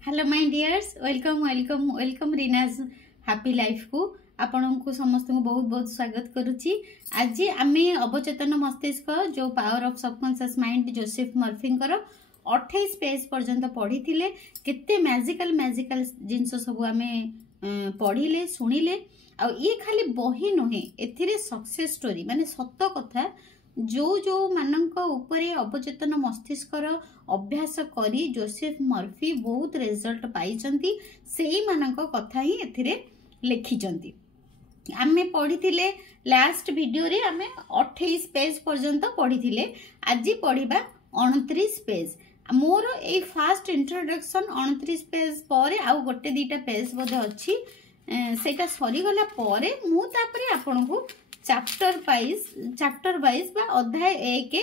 Hello my dears welcome welcome welcome Reena's happy life को आपण को समस्त को बहुत बहुत स्वागत करुच्ची। आज आम अवचेतन मस्तिष्क जो power of subconscious mind Joseph Murphy 28 page पर्यंत पढ़ी केते मैजिकल मैजिकल जिनस सब आम पढ़िले शुणिले आ ये खाली बही नुहे एथिरे सक्सेस स्टोरी माने सत कथा जो जो मानक उपरे अवचेतन मस्तिष्कर अभ्यास करी जोसेफ मर्फी बहुत रिजल्ट पाइचंती सेही मानक कथा ही एथिरे लिखिचंती। आमे पढ़िथिले लास्ट वीडियो रे आमे 28 पेज पर्यंत पढ़िथिले आज पढ़िबा 29 पेज। मोर ए फास्ट इंट्रोडक्शन 29 पेज पर आउ गोटे दीटा पेज बोधे अच्छी सेटा सरी गला परे मु तापरे आपनकु चैप्टर वाइज बा अध्याय 1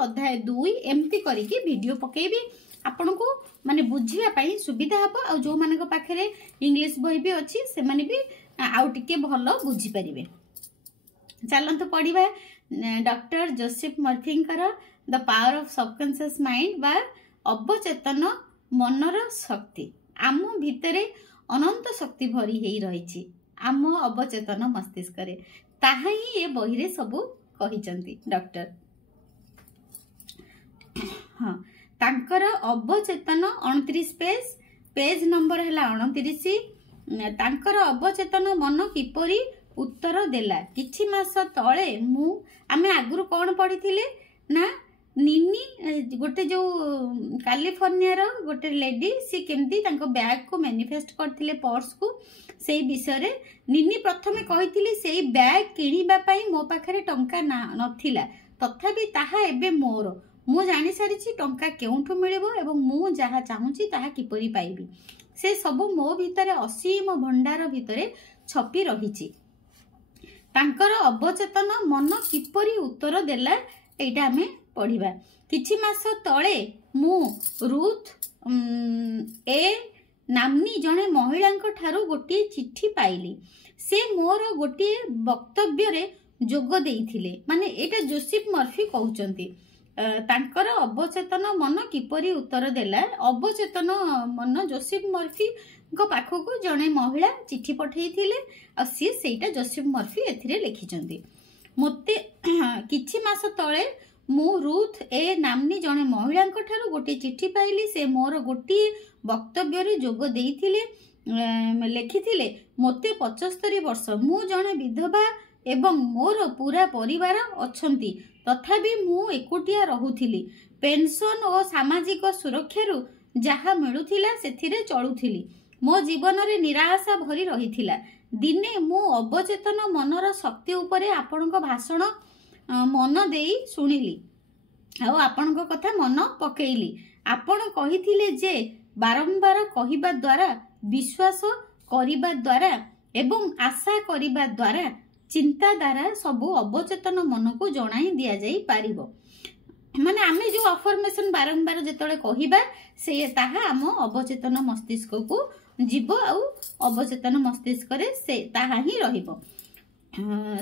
अध्याय 2 एमती करिकी वीडियो पकेबी आपन को माने बुझिया पई सुविधा हबो आ जो मानक पाखरे इंग्लिश बही भी अछि से माने भी आउ टिके भलो बुझी परिबे। चलंत पढिबा doctor Joseph Murphy the power of subconscious mind बा अवचेतन मनर शक्ति। आम भितरे अनंत शक्ति भरी हेई रहिछि आम अवचेतन मस्तिष्क रे ताहा ही ये बही रे सबु कहिचंती डॉक्टर। हाँ तांकर अवचेतन 29 पेज नंबर हैला 29। तांकर अवचेतन मन किपरि उत्तर देला किछि मास तळे मु आमे आगुरु कोन पढिथिले ना निनी गोटे जो कैलिफोर्निया रो गोटे लेडी सी केमती तांको बैग को मैनिफेस्ट करथिले पर्स को सेई विषय रे निनी प्रथमे कहिथिली सेई बैग किनिबा पई मो पाखरे टंका नथिला तथापि ताहा एबे मोर मु जानि सारिछि टंका केउठु मिलिबो एवं मु जहा चाहुछि ताहा किपरि पाइबी से सब मो भितरे असीम भंडार भितरे छपी रहिछि। तांकर अवचेतन मन किपरि उत्तर देला एटा हमें पढ़िबा। किछि मास तळे मु रूथ ए नामनी जने महिलांक ठारू गोटे चिट्ठी पाइली से मोर गोटे वक्तव्य रे जोग देइथिले माने एटा जोसेफ मर्फी कहउचंती। तांकर अवचेतन मन किपरि उत्तर देला अवचेतन मन जोसेफ मर्फी को पाखको जने महिला चिट्ठी पठेइथिले आ सी सेटा जोसेफ मर्फी एथिरे लिखिचंती। मते किछि मास तळे मु रूथ ए नामनी जने महिलांक ठारू गोटे चिट्ठी पाइली से मोर गोटे वक्तव्य रे जोग देइथिले लिखिथिले मोते 75 वर्ष मु जने विधवा एवं मोर पूरा परिवार अछंती तथापि मु एकुटिया रहुथिली पेंशन और सामाजिक सुरक्षा रु जहा मिलुथिला सेथिरे चलुथिली मो जीवन रे निराशा भरी रहिथिला। दिने मु अवचेतन मनर शक्ति उपरे आपनक भाषण मन देई सुनिली आ आपनक कथा मन पकेइली। आपण कहिथिले जे बारंबार कहिबा द्वारा विश्वास करिबा द्वारा एवं आशा करिबा द्वारा चिंता द्वारा सबु अवचेतन मन को जणाई दिया जाई पारिबो। माने आमे जो अफर्मेशन बारंबार जेतळे कहिबा से ताहा हम अवचेतन मस्तिष्क को जीव आउ अवचेतन मस्तिष्क रे से ताहा ही रहिबो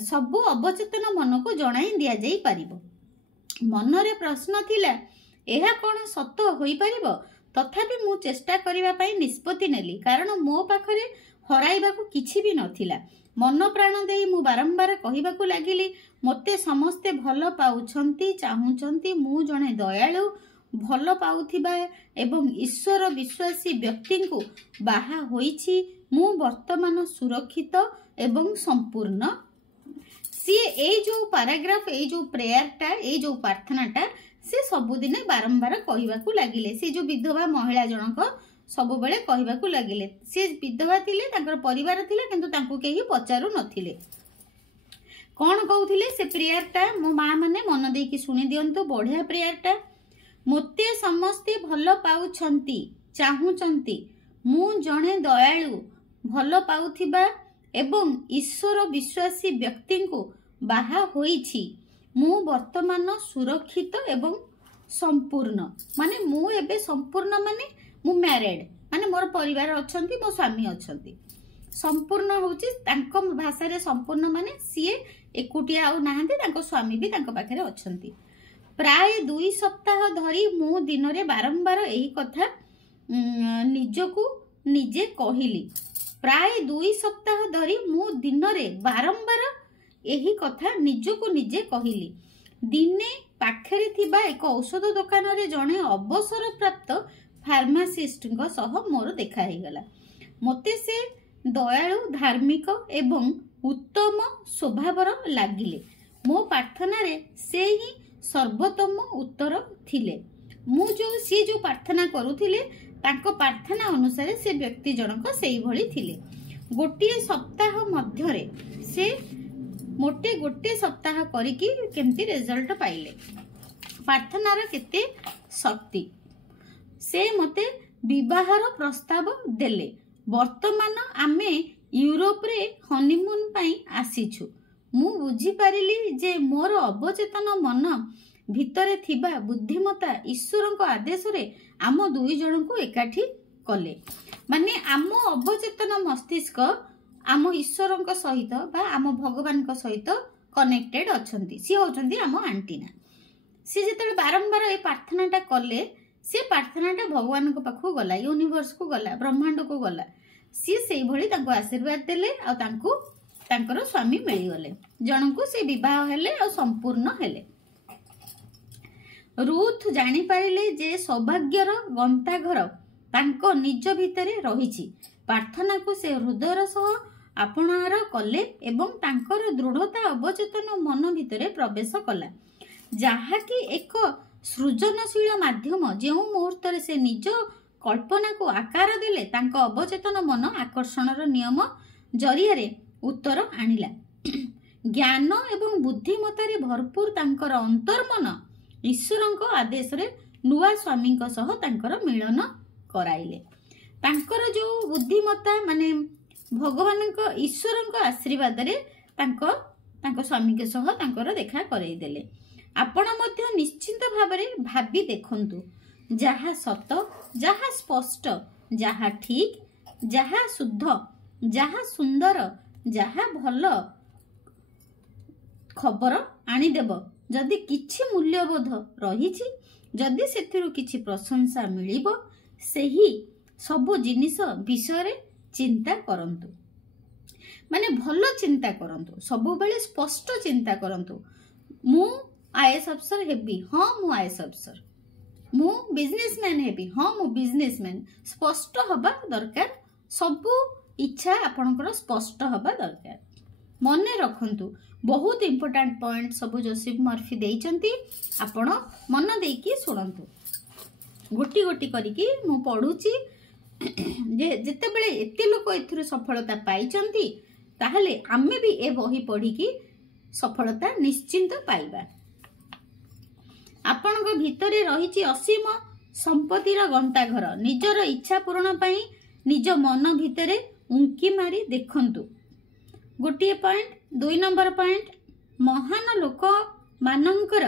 सबु अवचेतन मन को जणाई दिया जाई पारिबो। मन रे प्रश्न थिला एहा कोन सत होई पारिबो तथापि मु चेष्टा करिबा पई निष्पत्ति नेली कारण मो पाखरे हराइबा को किछि भी नथिला। मन प्राण देई मु बारंबार कहिबा को लागिली मते समस्ते भलो पाउछंती चाहुचंती मु जणे दयालु भलो पाउथिबा एवं ईश्वर विश्वासी व्यक्ति को बाहा होईछि मु वर्तमान सुरक्षित एवं संपूर्ण। सी ए जो पैराग्राफ ए जो प्रेयर टा ए जो प्रार्थना टा से सबुदिने बारंबार कहिबा को लागिले। से जो विधवा महिला जनक सबु बेले कहिबा को लागिले से विधवा थिले ताकर परिवार थिले किंतु तांको केही पचारू नथिले कोन कहउथिले से प्रेयर टा मो मां माने मन देई कि सुनि दियंतु बढ़िया प्रेयर टा मोते समस्ते भलो पाउछंती चाहुचंती मु जणे दयालु भलो पाउथिबा एवं ईश्वर विश्वासी व्यक्ति को बाहा होईछि मु वर्तमान सुरक्षित एवं संपूर्ण माने मु एबे संपूर्ण माने मु मैरिड माने मोर परिवार अछंती मो स्वामी अछंती संपूर्ण होची तांको भाषा रे संपूर्ण माने सीए एकुटिया आउ नाहंती तांको स्वामी भी तांको पाखरे अछंती प्राय 2 सप्ताह धरी मु दिन रे बारंबार यही कथा निजकू निजे कहली। प्राय 2 सप्ताह धरी मु दिन रे बारंबार यही कथा निजकू निजे कहली। दिने पाखरे थिबा एक औषध दुकान रे जणे अवसर प्राप्त फार्मासिस्ट सह मोर देखा ही गला। मते से दयालु धार्मिक एवं उत्तम स्वभावर लागिले। मो प्रार्थना रे से ही सर्वोत्तम उत्तर थिले। मु जो प्रार्थना करुथिले तांको प्रार्थना अनुसार से व्यक्ति जनक सेही भली थिले। गोटे सप्ताह मध्य रे से गोटे सप्ताह करिकी केमती रिजल्ट पाइले। प्रार्थनार केते शक्ति। से मते विवाहर प्रस्ताव देले। वर्तमान आमे यूरोप रे हनीमून पाई आसीछु। मु बुझी पारिली जे मोर अवचेतन मन भितरे थिबा बुद्धिमता ईश्वर को आदेश रे आम दुई जन को एकाठी कले। माने आम अवचेतन मस्तिष्क आम ईश्वर सहित बा आम भगवान सहित कनेक्टेड अछंती। सी होचंती आम आंटीना। सी जेतेबेले बारंबार ए प्रार्थनाटा कले से प्रार्थनाटा भगवान को पाखु गला, यूनिवर्स को गला, ब्रह्मांड को गला। सी सेही भली तांको आशीर्वाद देले आ तांको तांकर स्वामी मिली गले। जनको से विवाह हेले आ संपूर्ण हेले। रूथ जानी पारिले जे सौभाग्यर गंताघर तांको निज भितरे रहिछि। प्रार्थना को से हृदयर सह आपणार कले एवं तांकर दृढ़ता अवचेतन मन भितरे प्रवेश कला। जहा कि एक सृजनशील माध्यम जो मुहूर्त से निज कल्पना को आकार देले तांको अवचेतन मन आकर्षणर नियम जरिया उत्तर आनिला। ज्ञान एवं बुद्धिमतारे भरपूर तांकर अंतर्मन ईश्वर आदेश रे नुआ स्वामी सह तांकर मिलन कराइले। तांकर जो बुद्धिमता माने भगवान ईश्वर आशीर्वाद रे तांको स्वामी के सह तांकर देखा करई देले। आपण मध्य निश्चित भावरे भाबी देखंतु जहा सत, जहा स्पष्ट, जहा ठीक, जहा शुद्ध, जहा सुंदर, जहा भल खबर आनी देब। जदि किछि मूल्यबोध रहिछि, जदि सेथिरु किछि प्रशंसा मिलिबो, सेही सबु जिनिस विषय चिंता करंतु। माने भलो चिंता करंतु, सबु बेले स्पष्ट चिंता करंतु। मु आईएएस अफसर हेबी, हाँ मु आईएएस अफसर। मु बिजनेसमैन हेबी, हाँ मु बिजनेसमैन। स्पष्ट हबा दरकार। सबु इच्छा आपनकर स्पष्ट हबा दरकार। मने रखंतु बहुत इंपोर्टेंट पॉइंट सबु जोसेफ मर्फी देइचंती। आपण मन देकी सुनंतु। गोटी गोटी करिकी मु पढुची। जेते बेले एते लोक एथिरु सफलता पाइचंती ताहले आमे भी ए बही पढिकी सफलता निश्चिंत पाइबा। आपनक भितरे रहिछि असीम संपत्तिर गंताघर। निजर इच्छा पूरण पाई निज मन भितरे उंकी मारी देखंतु। गोटे पॉइंट। 2 नंबर पॉइंट, महान लोक मानंकर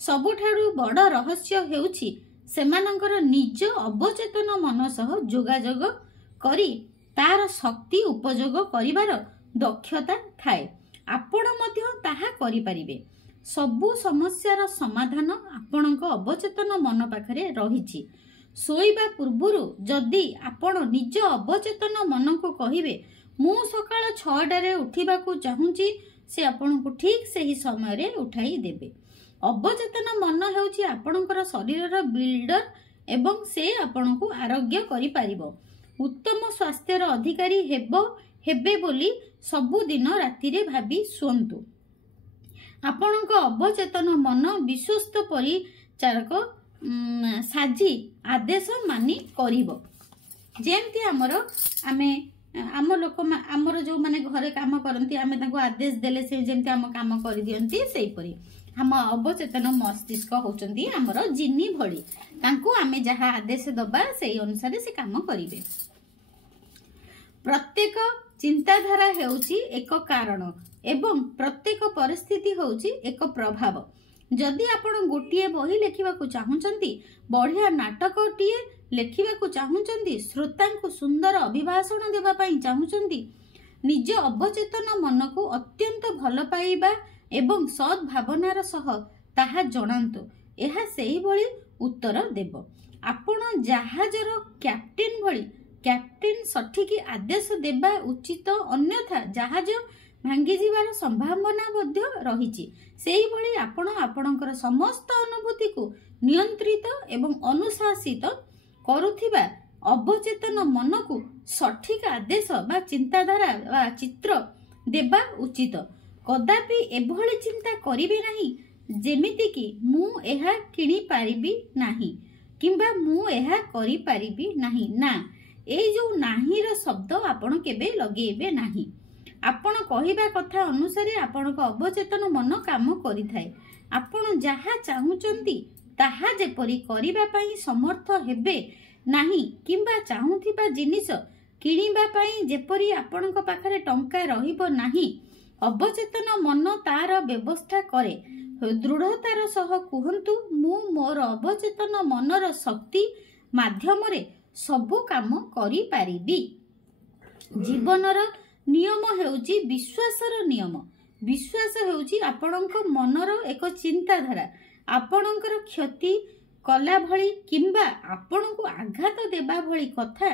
सबुठारु बड़ रहस्य हेउछि सेमानंकर निज अवचेतन मन सह जोगाजोग करी तार शक्ति उपयोग करिवार दक्षता थाए। आपण मध्य ताहा करि परिबे। सबु समस्यार समाधान आपणक अवचेतन मन पाखरे रहिछि। सोइबा पूर्वरु जदि आपण निज अवचेतन मन को कहिबे मु सकाळ 6 रे उठिबाकू चाहूची, से आपणकू ठीक सही समय रे उठाई देबे। अवचेतन मन हेउछि आपणकर शरीरर बिल्डर एवं से आपणकू आरोग्य करि पारिबो। उत्तम स्वास्थ्यर अधिकारी हेबे बोली सबु दिन राति रे भाबी सुंतु। आपणक अवचेतन मन विश्वस्त परिचारक साजी आदेश मानी करिबो। जेमती आम लोक आमर जो माने घरे काम करती आमे तांको आदेश देले से जेमती आम काम कर दियंती सेही परी आम अवचेतन मस्तिष्क होचंती आमर जिनी भली। तांको आमे जहा आदेश दबा सेही अनुसार से काम करिवे। प्रत्येक चिंताधारा हेउची एक कारण एवं प्रत्येक परिस्थिति होउची एक प्रभाव। जदि आपण गोटिए बही लेखिबाकू चाहुचंती, बढ़िया नाटकटिए लेखिबाकू चाहुचंती, श्रोतांकू सुंदर अभिभाषण देबा पई चाहुचंती, निज अवचेतन मन को अत्यंत भल पाइबा एवं सद् भावनार सह ताहा जणांतु। ଏହା ସେହିଭଳି ଉତ୍ତର ଦେବ। ଆପଣ ଜାହାଜର କ୍ୟାପ୍ଟେନ୍ ଭଳି କ୍ୟାପ୍ଟେନ୍ ସଠିକ୍ ଆଦେଶ ଦେବା ଉଚିତ, ଅନ୍ୟଥା ଜାହାଜ ଭାଙ୍ଗିଯିବାର ସମ୍ଭାବନା ମଧ୍ୟ ରହିଛି। ସେହିଭଳି ଆପଣ ଆପଣଙ୍କର ସମସ୍ତ ଅନୁଭୂତିକୁ ନିୟନ୍ତ୍ରିତ ଏବଂ ଅନୁଶାସିତ କରୁଥିବା ଅବଚେତନ ମନକୁ ସଠିକ୍ ଆଦେଶ ବା ଚିନ୍ତାଧାରା ବା ଚିତ୍ର ଦେବା ଉଚିତ। କଦାପି ଏଭଳି ଚିନ୍ତା କରିବେ ନାହିଁ ଯେମିତିକି ମୁଁ ଏହା କିଣିପାରିବି ନାହିଁ କିମ୍ବା ମୁଁ ଏହା କରିପାରିବି ନାହିଁ। ନା, ଏଇ ଯେଉଁ ନାହିଁର ଶବ୍ଦ ଆପଣ କେବେ ଲଗେଇବେ ନାହିଁ। ଆପଣ କହିବା କଥା ଅନୁସାରେ ଆପଣଙ୍କ ଅବଚେତନ ମନ କାମ କରିଥାଏ। ଆପଣ ଯାହା ଚାହୁଁଛନ୍ତି ତାହା ଯେପରି କରିବା ପାଇଁ ସମର୍ଥ ହେବେ ନାହିଁ କିମ୍ବା ଚାହୁଁଥିବା ଜିନିଷ କିଣିବା ପାଇଁ ଯେପରି ଆପଣଙ୍କ ପାଖରେ ଟଙ୍କା ରହିବ ନାହିଁ, ଅବଚେତନ ମନ ତାର ବ୍ୟବସ୍ଥା କରେ। ଦୃଢ଼ତାର ସହ କୁହନ୍ତୁ, ମୁଁ ମୋର ଅବଚେତନ ମନର ଶକ୍ତି ମାଧ୍ୟମରେ ସବୁ କାମ କରିପାରିବି। ଜୀବନର ନିୟମ ହେଉଛି ବିଶ୍ୱାସର ନିୟମ। ବିଶ୍ୱାସ ହେଉଛି ଆପଣଙ୍କ ମନର ଏକ ଚିନ୍ତାଧାରା। ଆପଣଙ୍କର କ୍ଷତି କଲା ଭଳି କିମ୍ବା ଆପଣଙ୍କୁ ଆଘାତ ଦେବା ଭଳି କଥା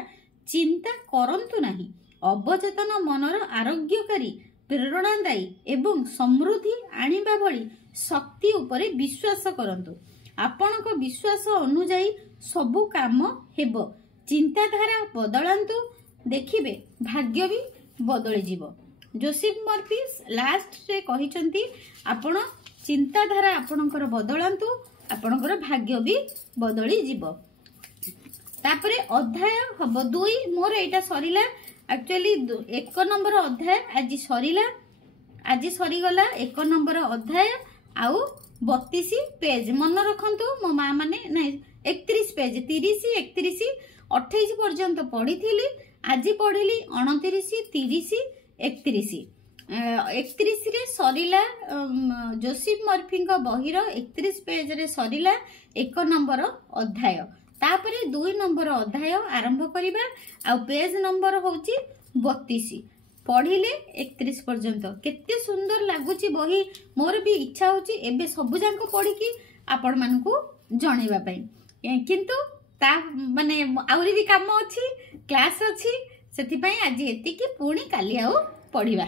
ଚିନ୍ତା କରନ୍ତୁ ନାହିଁ। ଅବଚେତନ ମନର ଆରୋଗ୍ୟକାରୀ, ପ୍ରେରଣାଦାୟୀ ଏବଂ ସମୃଦ୍ଧି ଆଣିବା ଭଳି ଶକ୍ତି ଉପରେ ବିଶ୍ୱାସ କରନ୍ତୁ। ଆପଣଙ୍କ ବିଶ୍ୱାସ ଅନୁଯାୟୀ ସବୁ କାମ ହେବ। ଚିନ୍ତାଧାରା ବଦଳାନ୍ତୁ, ଦେଖିବେ ଭାଗ୍ୟ ବି ବଦଳିଯିବ। ଯୋସେଫ ମର୍ଫି ଲାଷ୍ଟରେ କହିଛନ୍ତି, ଆପଣ ଚିନ୍ତାଧାରା ଆପଣଙ୍କର ବଦଳାନ୍ତୁ, ଆପଣଙ୍କର ଭାଗ୍ୟ ବି ବଦଳିଯିବ। ତାପରେ ଅଧ୍ୟାୟ ହବ 2। ମୋର ଏଇଟା ସରିଲା। ଆକ୍ଚୁଆଲି 1 ନମ୍ବର ଅଧ୍ୟାୟ ଆଜି ସରିଲା। ଆଜି ସରିଗଲା 1 ନମ୍ବର ଅଧ୍ୟାୟ ଆଉ 32 ପେଜ। ମନେ ରଖନ୍ତୁ ମୋ ମା ମାନେ, ନାଇଁ 31 ପେଜ, 30, 31, 28 ପର୍ଯ୍ୟନ୍ତ ପଢିଥିଲି। ଆଜି ପଢିଲି 29, 30, 31। 31 ରେ ସରିଲା ଯୋସେଫ ମର୍ଫିଙ୍କ ବହିର 31 ପେଜରେ ସରିଲା 1 ନମ୍ବର ଅଧ୍ୟାୟ। ତାପରେ 2 ନମ୍ବର ଅଧ୍ୟାୟ ଆରମ୍ଭ କରିବା। ଆଉ ପେଜ ନମ୍ବର ହଉଛି 32। ପଢିଲେ 31 ପର୍ଯ୍ୟନ୍ତ। କେତେ ସୁନ୍ଦର ଲାଗୁଛି ବହି। ମୋର ବି ଇଚ୍ଛା ହଉଛି ଏବେ ସବୁ ଯାକ ପଢିକି ଆପଣ ମାନଙ୍କୁ ଜଣେଇବା ପାଇଁ, କିନ୍ତୁ ତା ମାନେ ଆହୁରି ବି କାମ ଅଛି, କ୍ଲାସ ଅଛି। ସେଥିପାଇଁ ଆଜି ଏତିକି, ପୁଣି କାଲି ଆଉ ପଢିବା।